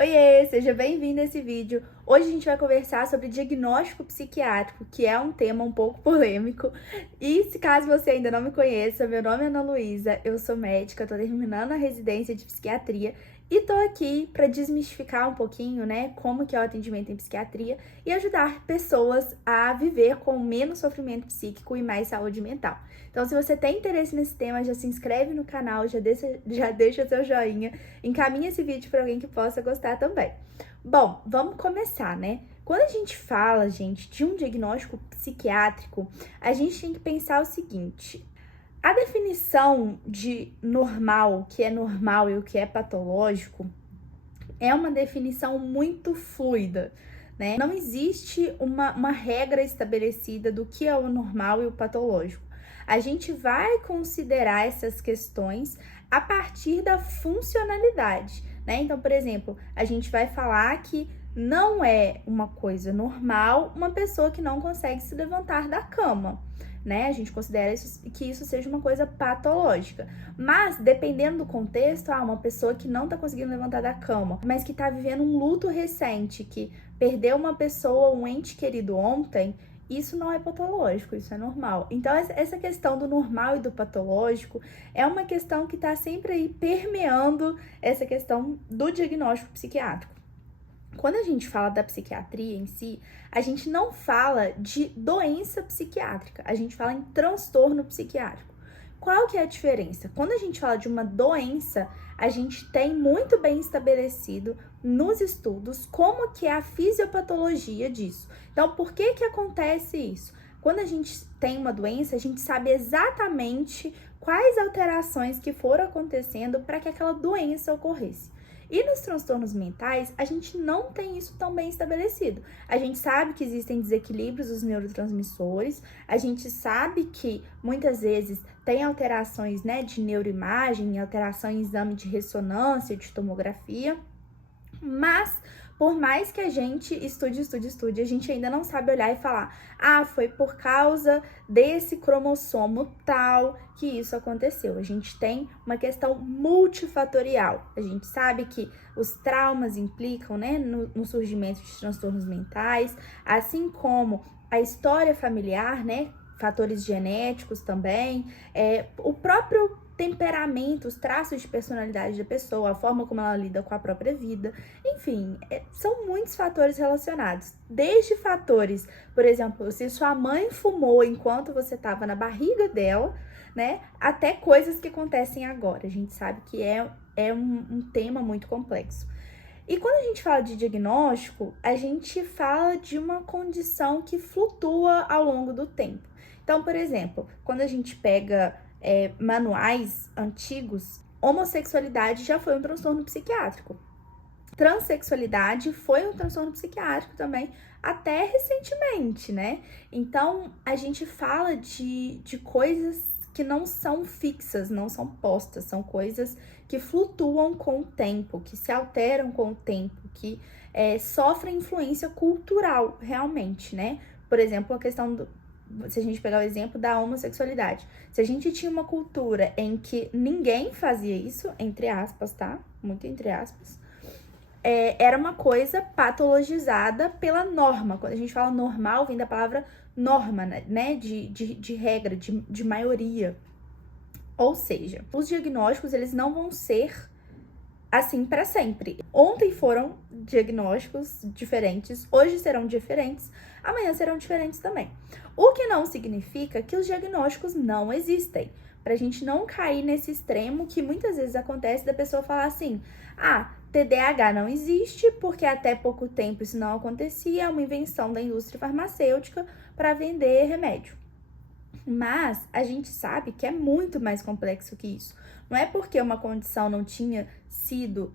Oiê, seja bem-vindo a esse vídeo. Hoje a gente vai conversar sobre diagnóstico psiquiátrico, que é um tema um pouco polêmico. E se caso você ainda não me conheça, meu nome é Ana Luísa, eu sou médica, tô terminando a residência de psiquiatria e tô aqui para desmistificar um pouquinho, né, como que é o atendimento em psiquiatria e ajudar pessoas a viver com menos sofrimento psíquico e mais saúde mental. Então, se você tem interesse nesse tema, já se inscreve no canal, já deixa seu joinha, encaminha esse vídeo para alguém que possa gostar também. Bom, vamos começar, né? Quando a gente fala, gente, de um diagnóstico psiquiátrico, a gente tem que pensar o seguinte: a definição de normal, o que é normal e o que é patológico, é uma definição muito fluida, né? Não existe uma regra estabelecida do que é o normal e o patológico. A gente vai considerar essas questões a partir da funcionalidade, né? Então, por exemplo, a gente vai falar que não é uma coisa normal uma pessoa que não consegue se levantar da cama, né? A gente considera que isso seja uma coisa patológica. Mas, dependendo do contexto, uma pessoa que não tá conseguindo levantar da cama, mas que tá vivendo um luto recente, que perdeu uma pessoa, um ente querido ontem, isso não é patológico, isso é normal. Então, essa questão do normal e do patológico é uma questão que tá sempre aí permeando essa questão do diagnóstico psiquiátrico. Quando a gente fala da psiquiatria em si, a gente não fala de doença psiquiátrica, a gente fala em transtorno psiquiátrico. Qual que é a diferença? Quando a gente fala de uma doença, a gente tem muito bem estabelecido nos estudos como que é a fisiopatologia disso. Então, por que que acontece isso? Quando a gente tem uma doença, a gente sabe exatamente quais alterações que foram acontecendo para que aquela doença ocorresse. E nos transtornos mentais, a gente não tem isso tão bem estabelecido. A gente sabe que existem desequilíbrios dos neurotransmissores, a gente sabe que muitas vezes tem alterações, né, de neuroimagem, alteração em exame de ressonância, de tomografia, mas por mais que a gente estude, a gente ainda não sabe olhar e falar: foi por causa desse cromossomo tal que isso aconteceu. A gente tem uma questão multifatorial. A gente sabe que os traumas implicam, né, no surgimento de transtornos mentais, assim como a história familiar, né, fatores genéticos também, o próprio temperamento, os traços de personalidade da pessoa, a forma como ela lida com a própria vida, enfim, são muitos fatores relacionados. Desde fatores, por exemplo, se sua mãe fumou enquanto você estava na barriga dela, né, até coisas que acontecem agora. A gente sabe que é um tema muito complexo. E quando a gente fala de diagnóstico, a gente fala de uma condição que flutua ao longo do tempo. Então, por exemplo, quando a gente pega manuais antigos, homossexualidade já foi um transtorno psiquiátrico. Transsexualidade foi um transtorno psiquiátrico também, até recentemente, né? Então, a gente fala de coisas que não são fixas, não são postas, são coisas que flutuam com o tempo, que se alteram com o tempo, que sofrem influência cultural, realmente, né? Por exemplo, a questão se a gente pegar o exemplo da homossexualidade. Se a gente tinha uma cultura em que ninguém fazia isso, entre aspas, tá? Muito entre aspas, era uma coisa patologizada pela norma. Quando a gente fala normal, vem da palavra norma, né? De regra, de maioria. Ou seja, os diagnósticos, eles não vão ser assim para sempre. Ontem foram diagnósticos diferentes, hoje serão diferentes, amanhã serão diferentes também. O que não significa que os diagnósticos não existem. Pra gente não cair nesse extremo que muitas vezes acontece da pessoa falar assim: TDAH não existe porque até pouco tempo isso não acontecia, é uma invenção da indústria farmacêutica para vender remédio. Mas a gente sabe que é muito mais complexo que isso. Não é porque uma condição não tinha sido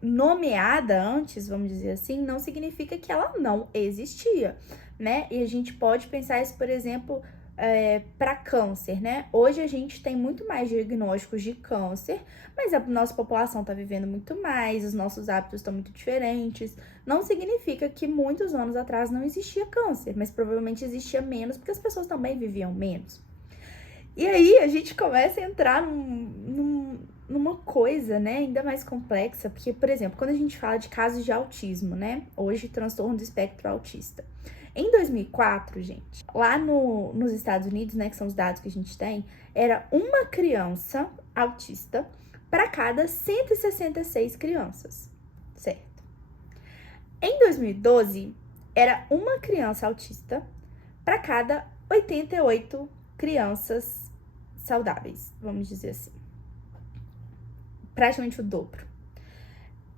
nomeada antes, vamos dizer assim, não significa que ela não existia, né? E a gente pode pensar isso, por exemplo, para câncer, né? Hoje a gente tem muito mais diagnósticos de câncer, mas a nossa população está vivendo muito mais, os nossos hábitos estão muito diferentes. Não significa que muitos anos atrás não existia câncer, mas provavelmente existia menos porque as pessoas também viviam menos. E aí a gente começa a entrar numa coisa, né, ainda mais complexa, porque, por exemplo, quando a gente fala de casos de autismo, né, hoje transtorno do espectro autista. Em 2004, gente, lá nos Estados Unidos, né, que são os dados que a gente tem, era uma criança autista para cada 166 crianças, certo? Em 2012, era uma criança autista para cada 88 crianças saudáveis, vamos dizer assim. Praticamente o dobro.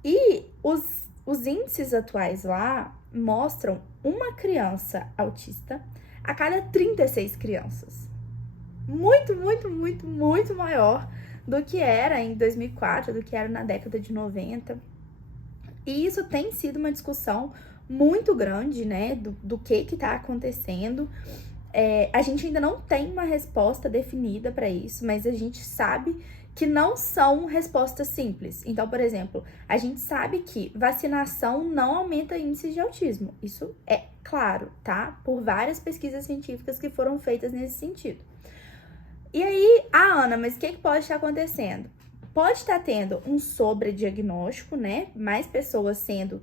E os índices atuais lá mostram uma criança autista a cada 36 crianças. Muito, muito, muito, muito maior do que era em 2004, do que era na década de 90. E isso tem sido uma discussão muito grande, né, do que tá acontecendo. A gente ainda não tem uma resposta definida para isso, mas a gente sabe que não são respostas simples. Então, por exemplo, a gente sabe que vacinação não aumenta índices de autismo. Isso é claro, tá? Por várias pesquisas científicas que foram feitas nesse sentido. E aí, Ana, mas o que pode estar acontecendo? Pode estar tendo um sobrediagnóstico, né? Mais pessoas sendo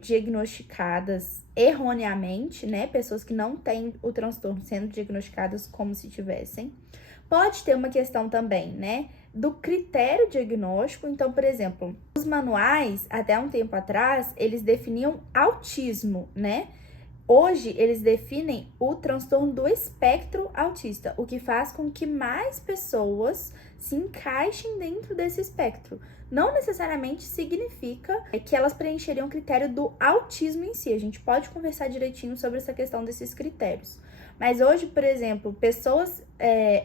diagnosticadas erroneamente, né? Pessoas que não têm o transtorno sendo diagnosticadas como se tivessem. Pode ter uma questão também, né, do critério diagnóstico. Então, por exemplo, os manuais, até um tempo atrás, eles definiam autismo, né? Hoje, eles definem o transtorno do espectro autista, o que faz com que mais pessoas se encaixem dentro desse espectro. Não necessariamente significa que elas preencheriam o critério do autismo em si. A gente pode conversar direitinho sobre essa questão desses critérios. Mas hoje, por exemplo,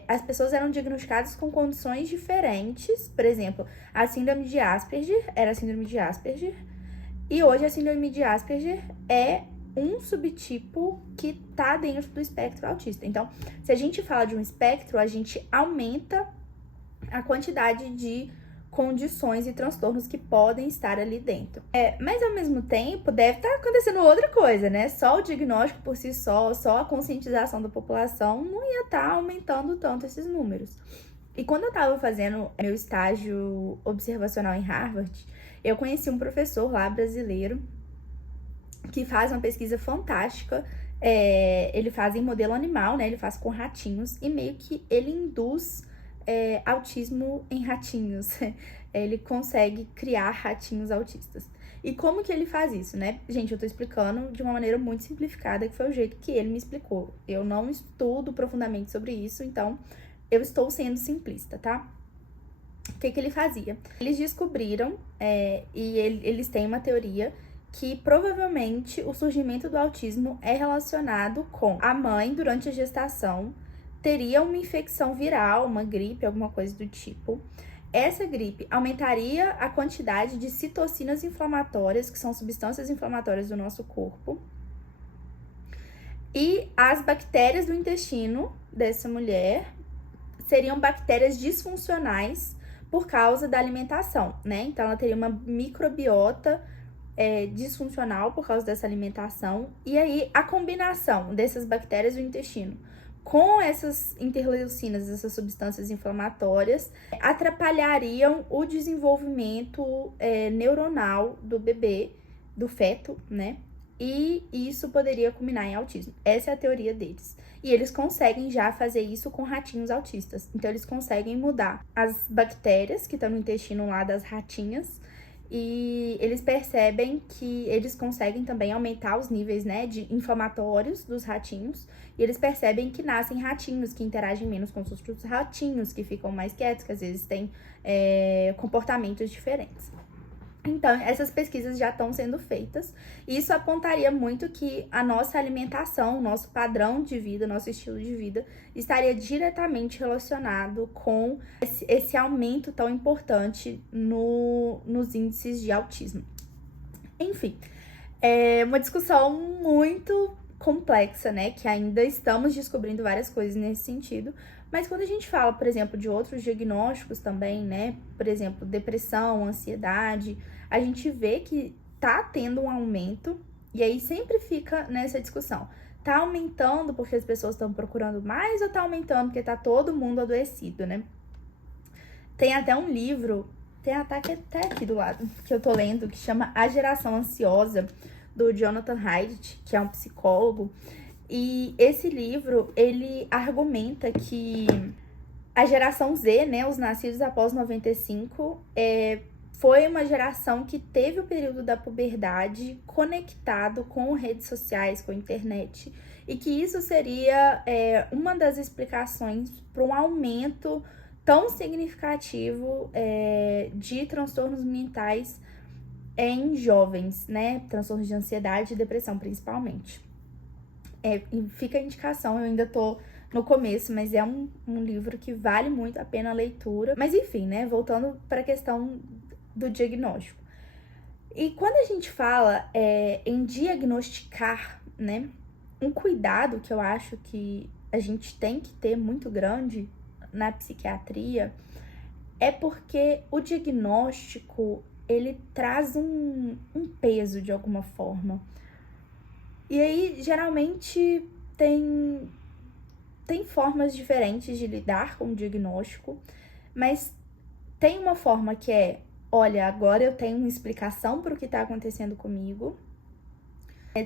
as pessoas eram diagnosticadas com condições diferentes. Por exemplo, a síndrome de Asperger era a síndrome de Asperger. E hoje a síndrome de Asperger é um subtipo que tá dentro do espectro autista. Então, se a gente fala de um espectro, a gente aumenta a quantidade de condições e transtornos que podem estar ali dentro. Mas ao mesmo tempo, deve estar acontecendo outra coisa, né? Só o diagnóstico por si só a conscientização da população não ia estar aumentando tanto esses números. E quando eu estava fazendo meu estágio observacional em Harvard, eu conheci um professor lá brasileiro que faz uma pesquisa fantástica. Ele faz em modelo animal, né? Ele faz com ratinhos e meio que ele induz autismo em ratinhos. Ele consegue criar ratinhos autistas. E como que ele faz isso, né? Gente, eu tô explicando de uma maneira muito simplificada, que foi o jeito que ele me explicou. Eu não estudo profundamente sobre isso, então eu estou sendo simplista, tá? O que ele fazia? Eles descobriram, eles têm uma teoria que provavelmente o surgimento do autismo é relacionado com a mãe, durante a gestação, teria uma infecção viral, uma gripe, alguma coisa do tipo. Essa gripe aumentaria a quantidade de citocinas inflamatórias, que são substâncias inflamatórias do nosso corpo. E as bactérias do intestino dessa mulher seriam bactérias disfuncionais por causa da alimentação, né? Então, ela teria uma microbiota disfuncional por causa dessa alimentação. E aí, a combinação dessas bactérias do intestino com essas interleucinas, essas substâncias inflamatórias, atrapalhariam o desenvolvimento neuronal do bebê, do feto, né? E isso poderia culminar em autismo. Essa é a teoria deles. E eles conseguem já fazer isso com ratinhos autistas. Então, eles conseguem mudar as bactérias que estão no intestino lá das ratinhas. E eles percebem que eles conseguem também aumentar os níveis, né, de inflamatórios dos ratinhos. E eles percebem que nascem ratinhos que interagem menos com os outros ratinhos, que ficam mais quietos, que às vezes têm comportamentos diferentes. Então, essas pesquisas já estão sendo feitas. E isso apontaria muito que a nossa alimentação, o nosso padrão de vida, nosso estilo de vida, estaria diretamente relacionado com esse aumento tão importante nos índices de autismo. Enfim, é uma discussão muito complexa, né? Que ainda estamos descobrindo várias coisas nesse sentido. Mas quando a gente fala, por exemplo, de outros diagnósticos também, né? Por exemplo, depressão, ansiedade, a gente vê que tá tendo um aumento, e aí sempre fica nessa discussão. Tá aumentando porque as pessoas estão procurando mais ou tá aumentando porque tá todo mundo adoecido, né? Tem até um livro, tem até aqui do lado, que eu tô lendo, que chama A Geração Ansiosa, do Jonathan Haidt, que é um psicólogo. E esse livro, ele argumenta que a geração Z, né, os nascidos após 95, foi uma geração que teve o período da puberdade conectado com redes sociais, com a internet, e que isso seria uma das explicações para um aumento tão significativo de transtornos mentais em jovens, né? Transtornos de ansiedade e depressão, principalmente. E fica a indicação, eu ainda tô no começo, mas é um livro que vale muito a pena a leitura. Mas enfim, né? Voltando para a questão do diagnóstico. E quando a gente fala em diagnosticar, né? Um cuidado que eu acho que a gente tem que ter muito grande na psiquiatria é porque o diagnóstico, ele traz um peso de alguma forma. E aí, geralmente, tem formas diferentes de lidar com o diagnóstico, mas tem uma forma que é, olha, agora eu tenho uma explicação para o que está acontecendo comigo.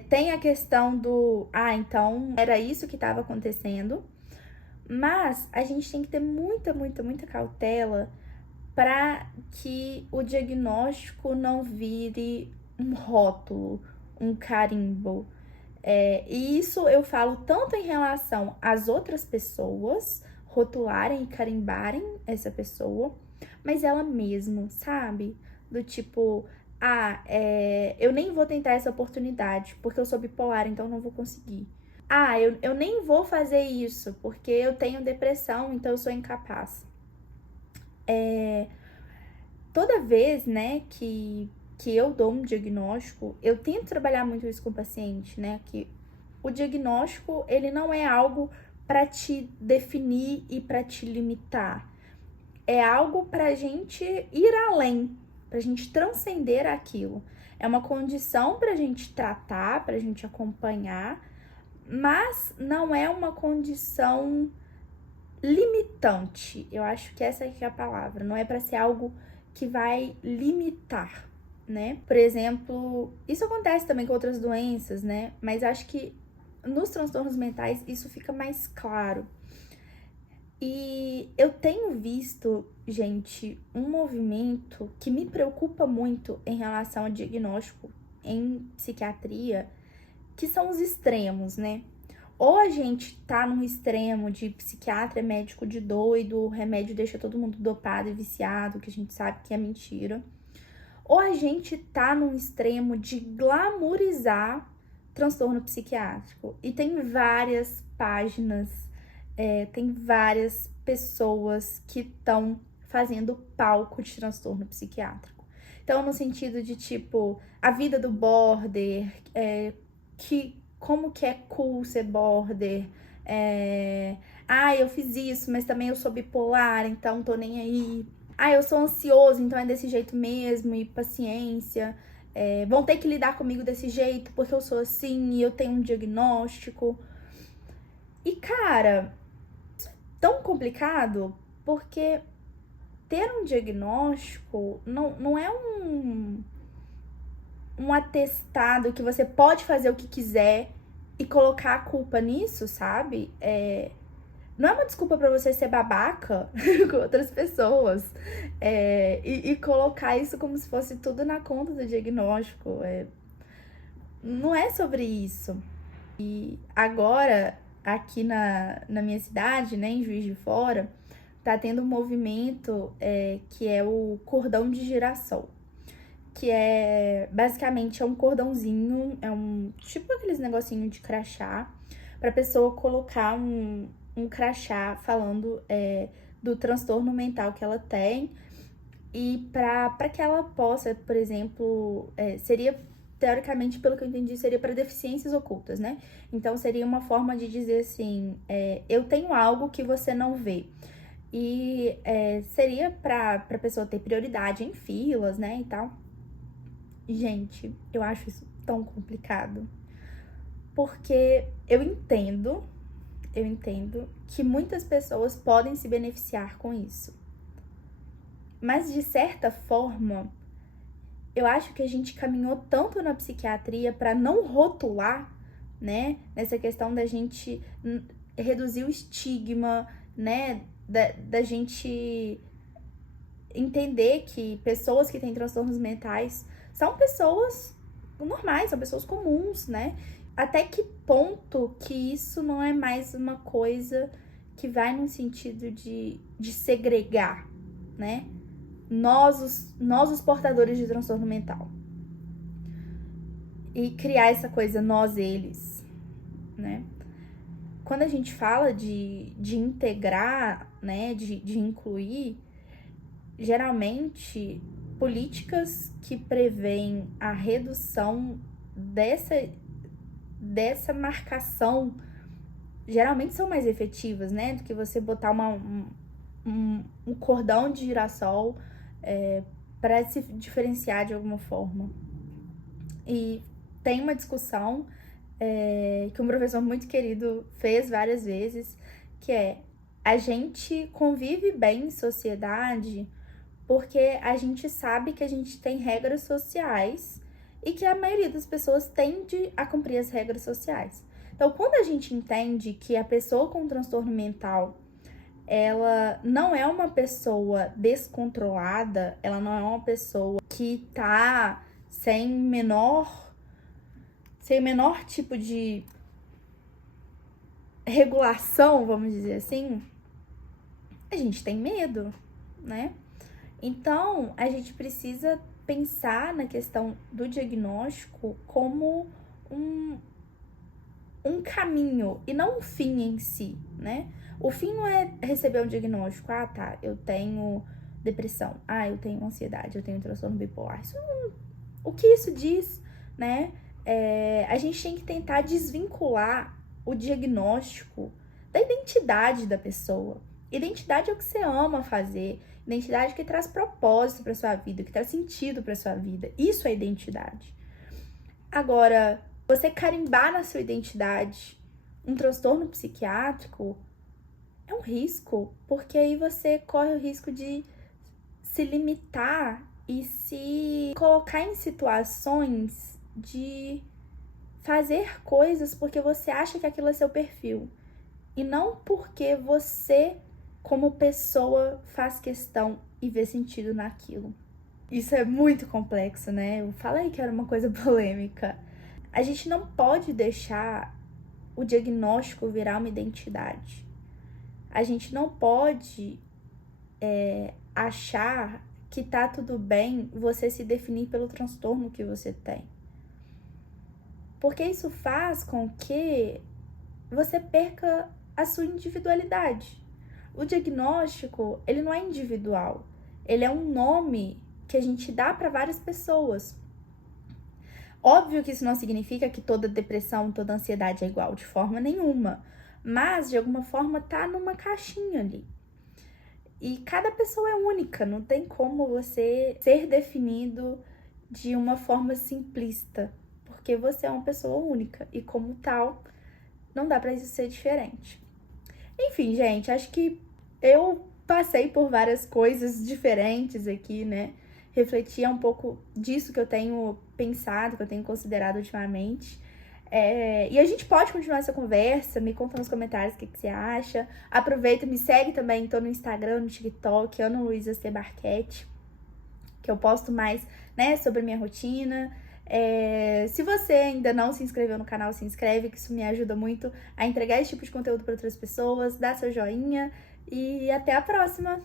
Tem a questão do, então era isso que estava acontecendo, mas a gente tem que ter muita, muita, muita cautela para que o diagnóstico não vire um rótulo, um carimbo. E isso eu falo tanto em relação às outras pessoas rotularem e carimbarem essa pessoa, mas ela mesma, sabe? Do tipo, eu nem vou tentar essa oportunidade porque eu sou bipolar, então não vou conseguir. Eu nem vou fazer isso porque eu tenho depressão, então eu sou incapaz. Toda vez, né, que eu dou um diagnóstico, eu tento trabalhar muito isso com o paciente, né, que o diagnóstico, ele não é algo para te definir e para te limitar. É algo pra gente ir além, pra gente transcender aquilo. É uma condição pra gente tratar, pra gente acompanhar, mas não é uma condição limitante. Eu acho que essa aqui é a palavra. Não é para ser algo que vai limitar, né? Por exemplo, isso acontece também com outras doenças, né? Mas acho que nos transtornos mentais isso fica mais claro. E eu tenho visto, gente, um movimento que me preocupa muito em relação ao diagnóstico em psiquiatria, que são os extremos, né? Ou a gente tá num extremo de psiquiatra é médico de doido, o remédio deixa todo mundo dopado e viciado, que a gente sabe que é mentira. Ou a gente tá num extremo de glamourizar transtorno psiquiátrico. E tem várias páginas, tem várias pessoas que estão fazendo palco de transtorno psiquiátrico. Então, no sentido de, tipo, a vida do border, como que é cool ser border, eu fiz isso, mas também eu sou bipolar, então tô nem aí. Eu sou ansioso, então é desse jeito mesmo, e paciência. Vão ter que lidar comigo desse jeito, porque eu sou assim e eu tenho um diagnóstico. E, cara, isso é tão complicado, porque ter um diagnóstico não é um atestado que você pode fazer o que quiser e colocar a culpa nisso, sabe? Não é uma desculpa pra você ser babaca com outras pessoas e colocar isso como se fosse tudo na conta do diagnóstico. Não é sobre isso. E agora, aqui na minha cidade, né, em Juiz de Fora, tá tendo um movimento que é o cordão de girassol. Que basicamente é um cordãozinho, tipo aqueles negocinho de crachá, pra pessoa colocar um crachá falando do transtorno mental que ela tem e para que ela possa, por exemplo, seria, teoricamente, pelo que eu entendi, seria para deficiências ocultas, né? Então seria uma forma de dizer assim, eu tenho algo que você não vê. E seria pra pessoa ter prioridade em filas, né, e tal. Gente, eu acho isso tão complicado. Porque eu entendo que muitas pessoas podem se beneficiar com isso. Mas, de certa forma, eu acho que a gente caminhou tanto na psiquiatria para não rotular, né? Nessa questão da gente reduzir o estigma, né? Da gente entender que pessoas que têm transtornos mentais são pessoas normais, são pessoas comuns, né? Até que ponto que isso não é mais uma coisa que vai no sentido de segregar, né? Nós os portadores de transtorno mental. E criar essa coisa nós, eles, né? Quando a gente fala de integrar, né, de incluir, geralmente políticas que prevêem a redução dessa marcação geralmente são mais efetivas, né, do que você botar um cordão de girassol para se diferenciar de alguma forma. E tem uma discussão que um professor muito querido fez várias vezes, que é: a gente convive bem em sociedade porque a gente sabe que a gente tem regras sociais e que a maioria das pessoas tende a cumprir as regras sociais. Então, quando a gente entende que a pessoa com transtorno mental, ela não é uma pessoa descontrolada, ela não é uma pessoa que tá sem menor tipo de regulação, vamos dizer assim, a gente tem medo, né? Então, a gente precisa pensar na questão do diagnóstico como um caminho e não um fim em si, né? O fim não é receber um diagnóstico, tá, eu tenho depressão, eu tenho ansiedade, eu tenho transtorno bipolar. O que isso diz, né? A gente tem que tentar desvincular o diagnóstico da identidade da pessoa. Identidade é o que você ama fazer, identidade que traz propósito para sua vida, que traz sentido para sua vida. Isso é identidade. Agora, você carimbar na sua identidade um transtorno psiquiátrico é um risco, porque aí você corre o risco de se limitar e se colocar em situações de fazer coisas porque você acha que aquilo é seu perfil e não porque você, como pessoa, faz questão e vê sentido naquilo. Isso é muito complexo, né? Eu falei que era uma coisa polêmica. A gente não pode deixar o diagnóstico virar uma identidade. A gente não pode achar que tá tudo bem você se definir pelo transtorno que você tem. Porque isso faz com que você perca a sua individualidade. O diagnóstico, ele não é individual. Ele é um nome que a gente dá para várias pessoas. Óbvio que isso não significa que toda depressão, toda ansiedade é igual, de forma nenhuma. Mas, de alguma forma, tá numa caixinha ali. E cada pessoa é única, não tem como você ser definido de uma forma simplista, porque você é uma pessoa única e, como tal, não dá pra isso ser diferente. Enfim, gente, acho que eu passei por várias coisas diferentes aqui, né? Refletia um pouco disso que eu tenho pensado, que eu tenho considerado ultimamente. E a gente pode continuar essa conversa, me conta nos comentários o que você acha. Aproveita, me segue também, tô no Instagram, no TikTok, Ana Luísa C. Barquete, que eu posto mais, né, sobre a minha rotina. Se você ainda não se inscreveu no canal, se inscreve, que isso me ajuda muito a entregar esse tipo de conteúdo para outras pessoas. Dá seu joinha e até a próxima!